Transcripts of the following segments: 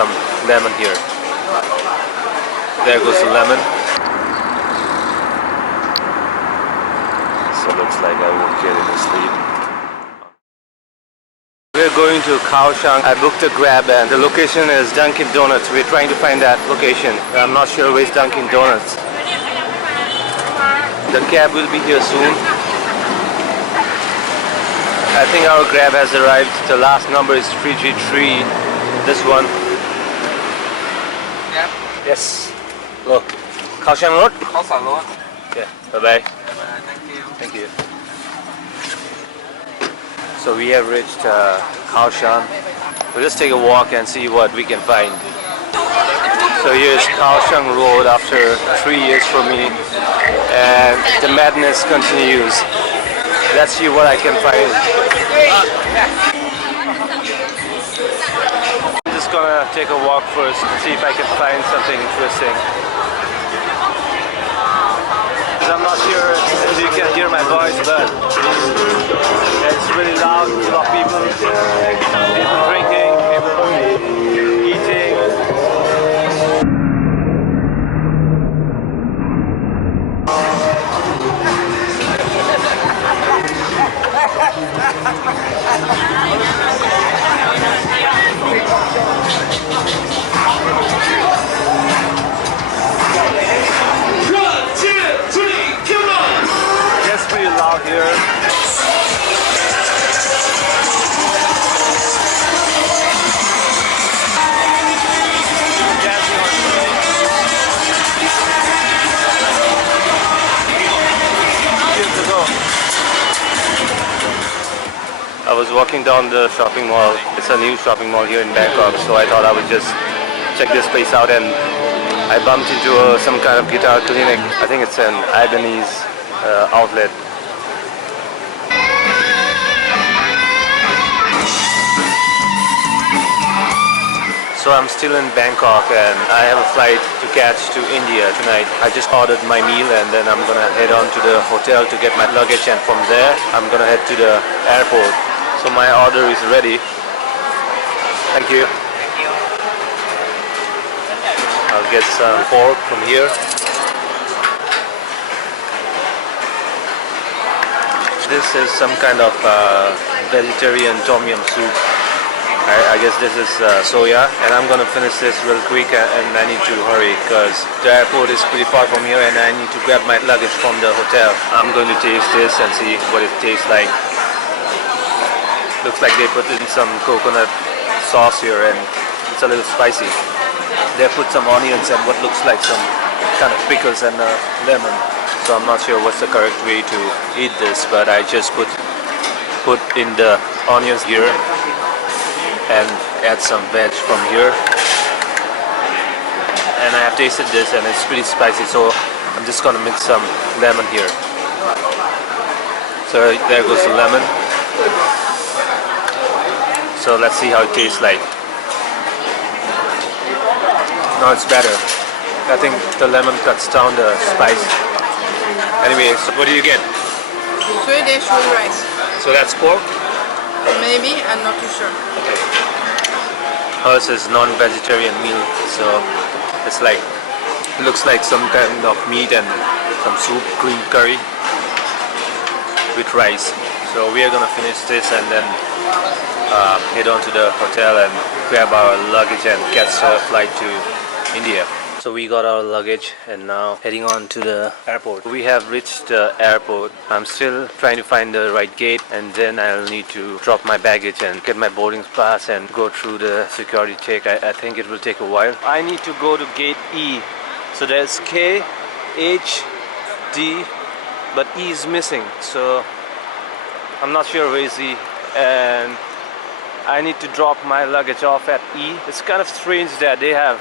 some lemon here. There goes the lemon. So looks like I won't get any sleep. We're going to Kaohsiung. I booked a Grab and the location is Dunkin' Donuts. We're trying to find that location. I'm not sure where's Dunkin' Donuts. The cab will be here soon. I think our Grab has arrived. The last number is 333. This one. Yeah. Yes. Look. Kaohsiung Road? Kaohsiung Road. Yeah. Bye-bye. Thank you. Thank you. So we have reached Kaohsiung. We'll just take a walk and see what we can find. So here's Kaohsiung Road after 3 years for me, and the madness continues. Let's see what I can find. I'm just gonna take a walk first, see if I can find something interesting. I'm not sure if you can hear my voice, but it's really loud, full of people drinking, people eating. It's pretty loud here. I was walking down the shopping mall. It's a new shopping mall here in Bangkok, so I thought I would just check this place out, and I bumped into some kind of guitar clinic. I think it's an Ibanese outlet. So I'm still in Bangkok and I have a flight to catch to India tonight. I just ordered my meal and then I'm gonna head on to the hotel to get my luggage, and from there I'm gonna head to the airport. So my order is ready. Thank you. I'll get some pork from here. This is some kind of vegetarian tom yum soup. I guess this is soya, and I'm gonna finish this real quick, and I need to hurry because the airport is pretty far from here and I need to grab my luggage from the hotel. I'm going to taste this and see what it tastes like. Looks like they put in some coconut sauce here and it's a little spicy. They put some onions and what looks like some kind of pickles and lemon. So I'm not sure what's the correct way to eat this, but I just put in the onions here and add some veg from here, and I have tasted this and it's pretty spicy, so I'm just gonna mix some lemon here. So there goes the lemon. So let's see how it tastes like. Now it's better. I think the lemon cuts down the spice. Anyway, so what do you get? Swedish with rice. So that's pork? Maybe, I'm not too sure. Okay. Hers is non-vegetarian meal, so it's like, it looks like some kind of meat and some soup, green curry with rice. So we are gonna finish this and then head on to the hotel and grab our luggage and catch a flight to India. So we got our luggage and now heading on to the airport. We have reached the airport. I'm still trying to find the right gate, and then I'll need to drop my baggage and get my boarding pass and go through the security check. I think it will take a while. I need to go to gate E. So there's K, H, D, but E is missing. So I'm not sure where is E, and I need to drop my luggage off at E. It's kind of strange that they have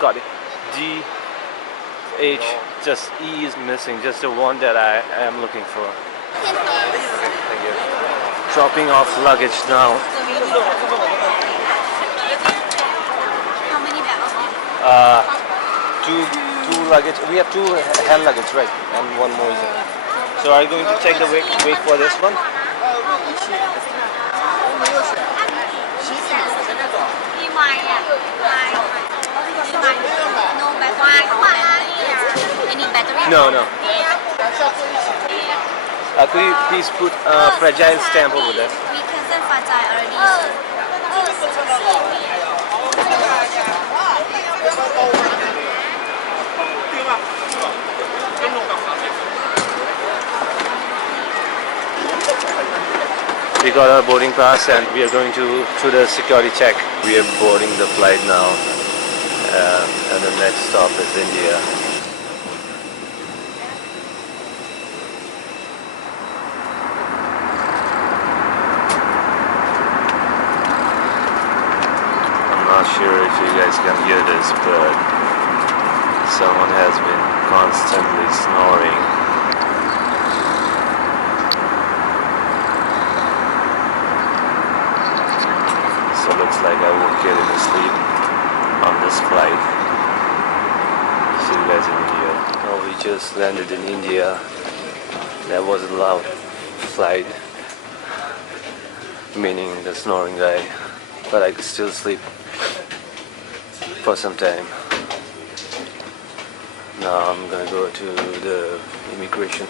got it. G, H, just E is missing, just the one that I am looking for. Thank you. Dropping off luggage now. How many bags? Two luggage. We have two hand luggage, right? And one more is there. So are you going to take the wait for this one? đi ngoài à ngoài đi ngoài no battery any battery No, no. Could you please put fragile stamp over there? we cancel fragile already We got our boarding pass and we are going to the security check. We are boarding the flight now, and the next stop is India. I'm not sure if you guys can hear this, but someone has been constantly snoring. So looks like I won't get any sleep on this flight. See you guys in India. Oh, we just landed in India. That was a loud flight, meaning the snoring guy, but I could still sleep for some time. Now I'm gonna go to the immigration.